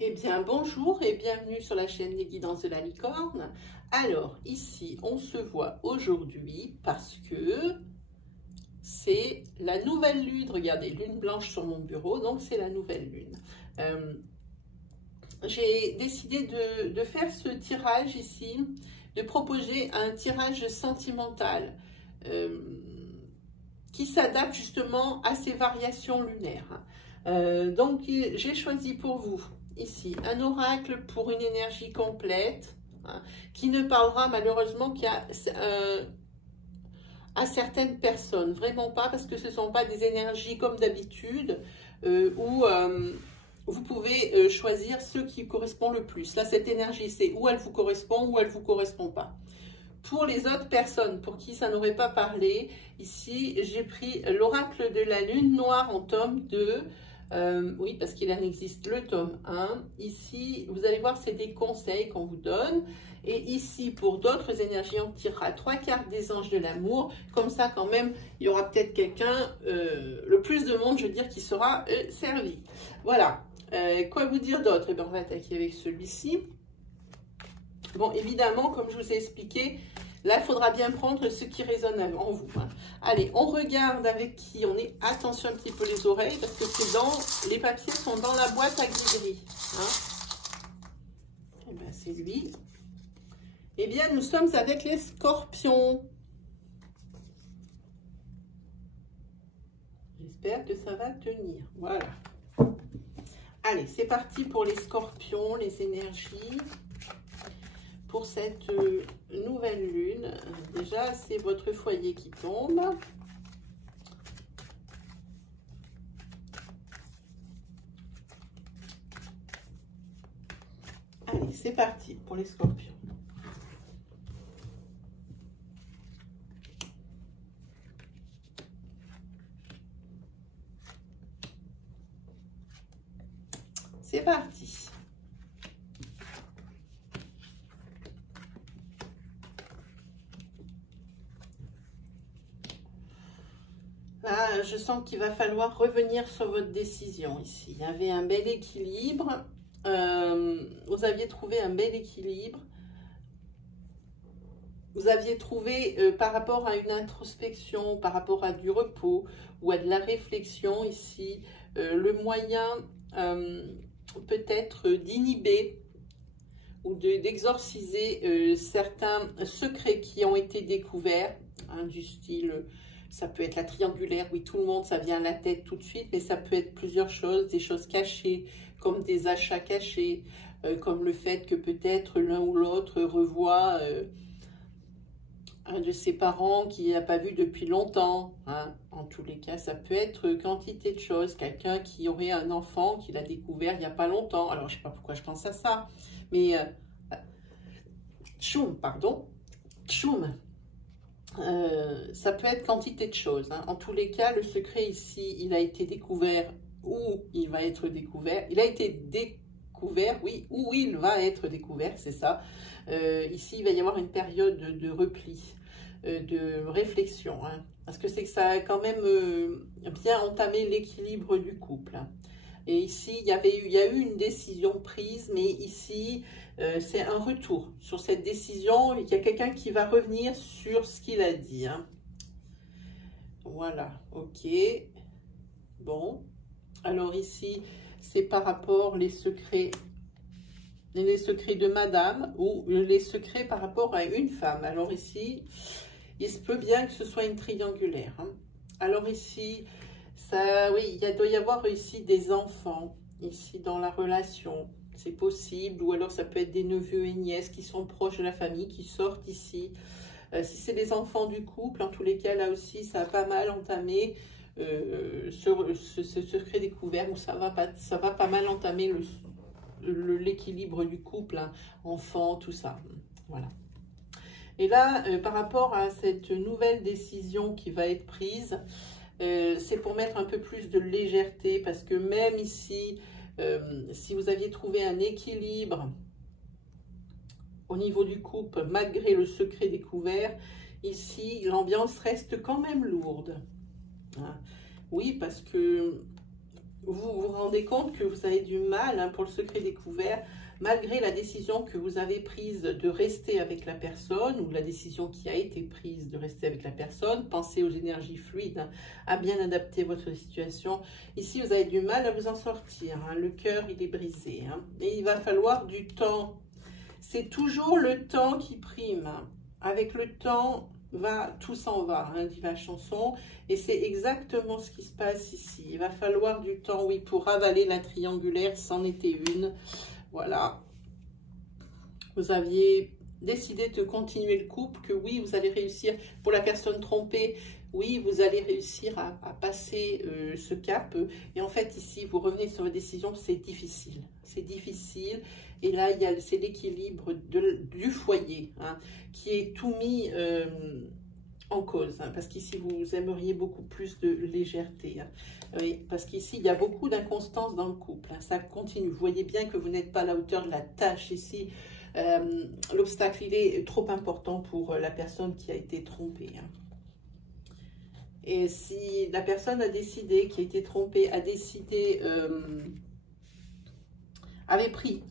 Eh bien, bonjour et bienvenue sur la chaîne des guidances de la licorne. Alors, ici, on se voit aujourd'hui parce que c'est la nouvelle lune. Regardez, lune blanche sur mon bureau, donc c'est la nouvelle lune. J'ai décidé de faire ce tirage ici, de proposer un tirage sentimental qui s'adapte justement à ces variations lunaires. Donc, j'ai choisi pour vous ici un oracle pour une énergie complète, hein, qui ne parlera malheureusement qu'à à certaines personnes, vraiment pas, parce que ce ne sont pas des énergies comme d'habitude où vous pouvez choisir ceux qui correspondent le plus. Là, cette énergie, c'est où elle vous correspond ou elle ne vous correspond pas. Pour les autres personnes pour qui ça n'aurait pas parlé, ici, j'ai pris l'oracle de la lune noire en tome 2. Oui, parce qu'il en existe le tome 1. Ici, vous allez voir, c'est des conseils qu'on vous donne. Et ici, pour d'autres énergies, on tirera 3 cartes des anges de l'amour. Comme ça, quand même, il y aura peut-être quelqu'un, le plus de monde, je veux dire, qui sera servi. Voilà. Quoi vous dire d'autre? Eh bien, on va attaquer avec celui-ci. Bon, évidemment, comme je vous ai expliqué, là, il faudra bien prendre ce qui résonne en vous. Hein. Allez, on regarde avec qui on est. Attention un petit peu les oreilles, parce que c'est dans les papiers sont dans la boîte à gris-gris. Hein. Eh bien, c'est lui. Eh bien, nous sommes avec les scorpions. J'espère que ça va tenir. Voilà. Allez, c'est parti pour les scorpions, les énergies. Pour cette nouvelle lune, déjà c'est votre foyer qui tombe. Allez, c'est parti pour les scorpions. C'est parti. Là, je sens qu'il va falloir revenir sur votre décision ici. Il y avait un bel équilibre. Vous aviez trouvé un bel équilibre. Vous aviez trouvé par rapport à une introspection, par rapport à du repos ou à de la réflexion ici, le moyen peut-être d'inhiber ou d'exorciser certains secrets qui ont été découverts, hein, du style... Ça peut être la triangulaire, oui, tout le monde, ça vient à la tête tout de suite, mais ça peut être plusieurs choses, des choses cachées, comme des achats cachés, comme le fait que peut-être l'un ou l'autre revoit un de ses parents qu'il n'a pas vu depuis longtemps. Hein. En tous les cas, ça peut être quantité de choses. Quelqu'un qui aurait un enfant qu'il a découvert il n'y a pas longtemps. Alors, je ne sais pas pourquoi je pense à ça, mais... Tchoum, pardon. Tchoum. Ça peut être quantité de choses. Hein. En tous les cas, le secret ici, il a été découvert ou il va être découvert. Il a été découvert, oui, ou il va être découvert, c'est ça. Ici, il va y avoir une période de repli, de réflexion. Hein, parce que c'est que ça a quand même bien entamé l'équilibre du couple. Hein. Et ici, il y a eu une décision prise, mais ici... c'est un retour sur cette décision. Il y a quelqu'un qui va revenir sur ce qu'il a dit. Hein. Voilà, ok. Bon, alors ici, c'est par rapport les secrets de madame ou les secrets par rapport à une femme. Alors ici, il se peut bien que ce soit une triangulaire. Hein. Alors ici, ça, oui, il doit y avoir ici des enfants, ici dans la relation. C'est possible, ou alors ça peut être des neveux et nièces qui sont proches de la famille, qui sortent ici. Si c'est des enfants du couple, en tous les cas, là aussi, ça a pas mal entamé ce secret découvert, ou ça va pas mal entamer l'équilibre du couple, hein, enfants, tout ça. Voilà. Et là, par rapport à cette nouvelle décision qui va être prise, c'est pour mettre un peu plus de légèreté, parce que même ici... si vous aviez trouvé un équilibre au niveau du couple, malgré le secret découvert, ici, l'ambiance reste quand même lourde. Hein. Oui, parce que vous vous rendez compte que vous avez du mal, hein, pour le secret découvert, malgré la décision que vous avez prise de rester avec la personne, ou la décision qui a été prise de rester avec la personne. Pensez aux énergies fluides, hein, à bien adapter votre situation. Ici, vous avez du mal à vous en sortir, hein, le cœur, il est brisé, hein, et il va falloir du temps. C'est toujours le temps qui prime, hein. Avec le temps, tout s'en va, hein, dit la chanson, et c'est exactement ce qui se passe ici. Il va falloir du temps, oui, pour avaler la triangulaire, c'en était une. Voilà, vous aviez décidé de continuer le couple, que oui, vous allez réussir, pour la personne trompée, oui, vous allez réussir à passer ce cap. Et en fait, ici, vous revenez sur votre décision, c'est difficile. C'est difficile. Et là, c'est l'équilibre du foyer, hein, qui est tout mis en cause, hein, parce qu'ici, vous aimeriez beaucoup plus de légèreté. Hein. Oui, parce qu'ici, il y a beaucoup d'inconstance dans le couple. Hein, ça continue. Vous voyez bien que vous n'êtes pas à la hauteur de la tâche ici. L'obstacle, il est trop important pour la personne qui a été trompée. Hein. Et si la personne a décidé, qui a été trompée, a décidé, avait pris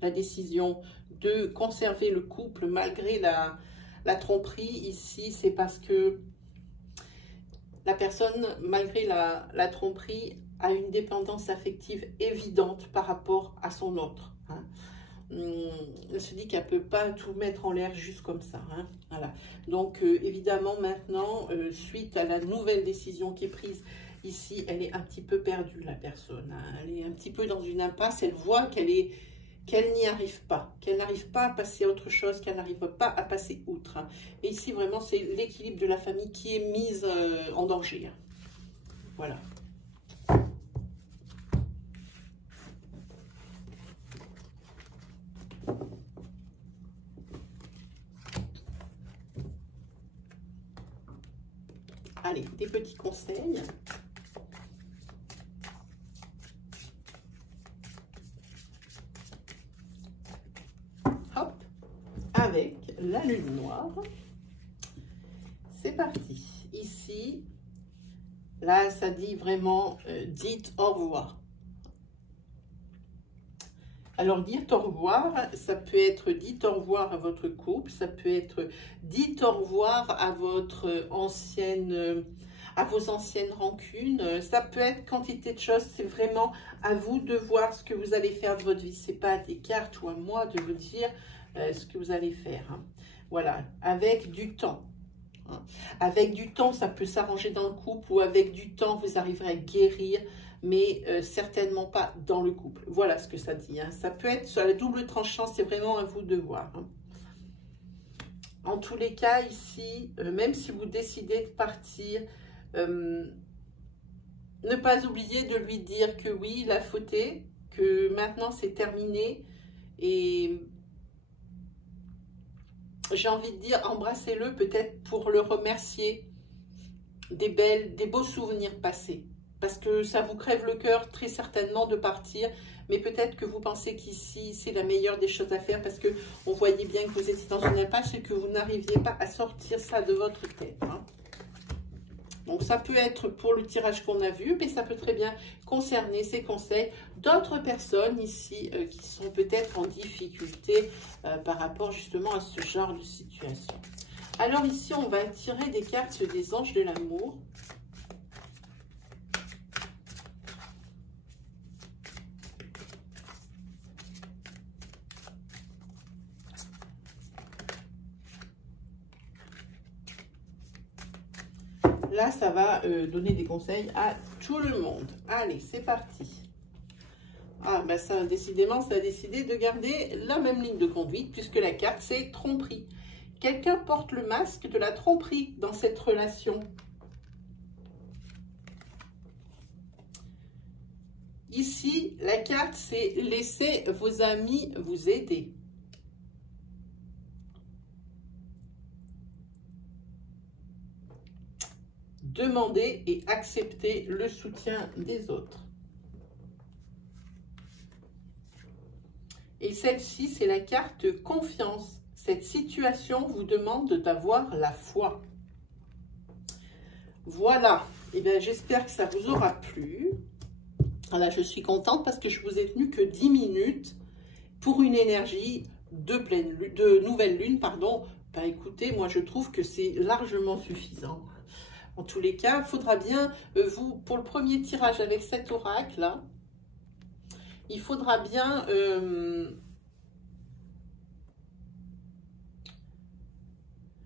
la décision de conserver le couple malgré la tromperie, ici, c'est parce que la personne, malgré la tromperie, a une dépendance affective évidente par rapport à son autre. Hein. Elle se dit qu'elle ne peut pas tout mettre en l'air juste comme ça. Hein. Voilà. Donc, évidemment, maintenant, suite à la nouvelle décision qui est prise, ici, elle est un petit peu perdue, la personne. Hein. Elle est un petit peu dans une impasse. Elle voit qu'elle n'y arrive pas, qu'elle n'arrive pas à passer à autre chose, qu'elle n'arrive pas à passer outre. Hein. Et ici, vraiment, c'est l'équilibre de la famille qui est mise en danger. Hein. Voilà. Allez, des petits conseils. Hop, avec la lune noire. C'est parti. Ici, là, ça dit vraiment, dites au revoir. Alors, dites au revoir, ça peut être dites au revoir à votre couple, ça peut être dites au revoir à votre à vos anciennes rancunes, ça peut être quantité de choses, c'est vraiment à vous de voir ce que vous allez faire de votre vie. C'est pas à des cartes ou à moi de vous dire ce que vous allez faire. Hein. Voilà, avec du temps. Hein. Avec du temps, ça peut s'arranger dans le couple, ou avec du temps, vous arriverez à guérir, mais certainement pas dans le couple. Voilà ce que ça dit. Hein. Ça peut être sur la double tranchant, c'est vraiment à vous de voir. Hein. En tous les cas, ici, même si vous décidez de partir, ne pas oublier de lui dire que oui, il a fauté, que maintenant c'est terminé. Et j'ai envie de dire, embrassez-le peut-être pour le remercier des beaux souvenirs passés. Parce que ça vous crève le cœur très certainement de partir, mais peut-être que vous pensez qu'ici, c'est la meilleure des choses à faire parce que on voyait bien que vous étiez dans une impasse et que vous n'arriviez pas à sortir ça de votre tête. Hein. Donc, ça peut être pour le tirage qu'on a vu, mais ça peut très bien concerner ces conseils d'autres personnes ici qui sont peut-être en difficulté par rapport justement à ce genre de situation. Alors ici, on va tirer des cartes des anges de l'amour. Là, ça va donner des conseils à tout le monde. Allez, c'est parti. Ah, ben ça, décidément, ça a décidé de garder la même ligne de conduite puisque la carte, c'est tromperie. Quelqu'un porte le masque de la tromperie dans cette relation. Ici, la carte, c'est laissez vos amis vous aider. Demandez et acceptez le soutien des autres. Et celle-ci, c'est la carte confiance. Cette situation vous demande d'avoir la foi. Voilà. Eh bien, j'espère que ça vous aura plu. Voilà, je suis contente parce que je vous ai tenu que 10 minutes pour une énergie de nouvelle lune, pardon. Bah écoutez, moi je trouve que c'est largement suffisant. En tous les cas, il faudra bien, pour le premier tirage avec cet oracle là, il faudra bien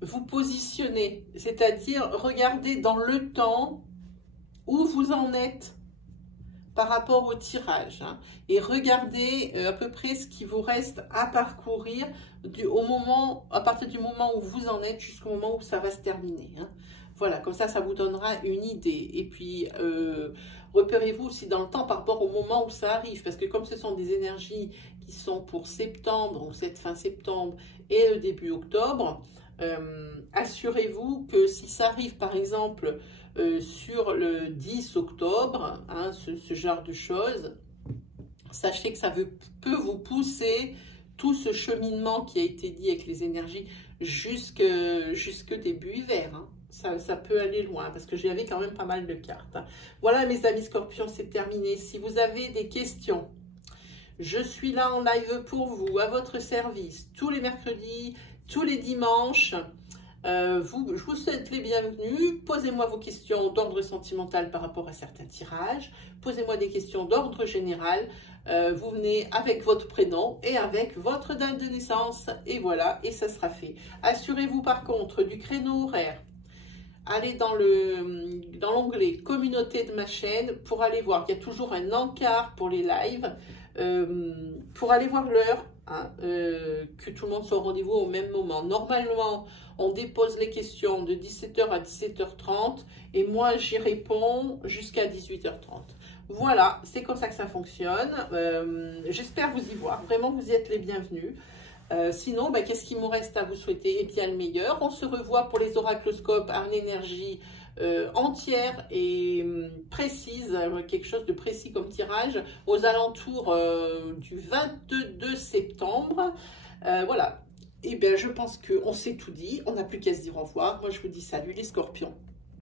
vous positionner, c'est-à-dire regarder dans le temps où vous en êtes par rapport au tirage, hein, et regardez à peu près ce qui vous reste à parcourir à partir du moment où vous en êtes jusqu'au moment où ça va se terminer, hein. Voilà, comme ça vous donnera une idée. Et puis, repérez-vous aussi dans le temps par rapport au moment où ça arrive, parce que comme ce sont des énergies qui sont pour septembre, donc cette fin septembre et le début octobre, assurez-vous que si ça arrive par exemple sur le 10 octobre, hein, ce genre de choses, sachez que ça peut vous pousser tout ce cheminement qui a été dit avec les énergies jusque début hiver, hein. Ça peut aller loin parce que j'avais quand même pas mal de cartes, hein. Voilà mes amis scorpions, c'est terminé. Si vous avez des questions, je suis là en live pour vous, à votre service, tous les mercredis, tous les dimanches. Je vous souhaite les bienvenus. Posez-moi vos questions d'ordre sentimental par rapport à certains tirages. Posez-moi des questions d'ordre général. Vous venez avec votre prénom et avec votre date de naissance. Et voilà, et ça sera fait. Assurez-vous par contre du créneau horaire. Allez dans l'onglet communauté de ma chaîne pour aller voir. Il y a toujours un encart pour les lives. Pour aller voir l'heure, hein, que tout le monde soit au rendez-vous au même moment. Normalement, on dépose les questions de 17 h à 17 h 30 et moi, j'y réponds jusqu'à 18 h 30. Voilà, c'est comme ça que ça fonctionne. J'espère vous y voir. Vraiment, vous y êtes les bienvenus. Sinon, qu'est-ce qu'il me reste à vous souhaiter? Eh bien, le meilleur. On se revoit pour les oracloscopes en énergie entière et précise, quelque chose de précis comme tirage, aux alentours du 22 septembre. Voilà. Et bien, je pense qu'on s'est tout dit. On n'a plus qu'à se dire au revoir. Moi, je vous dis salut les scorpions.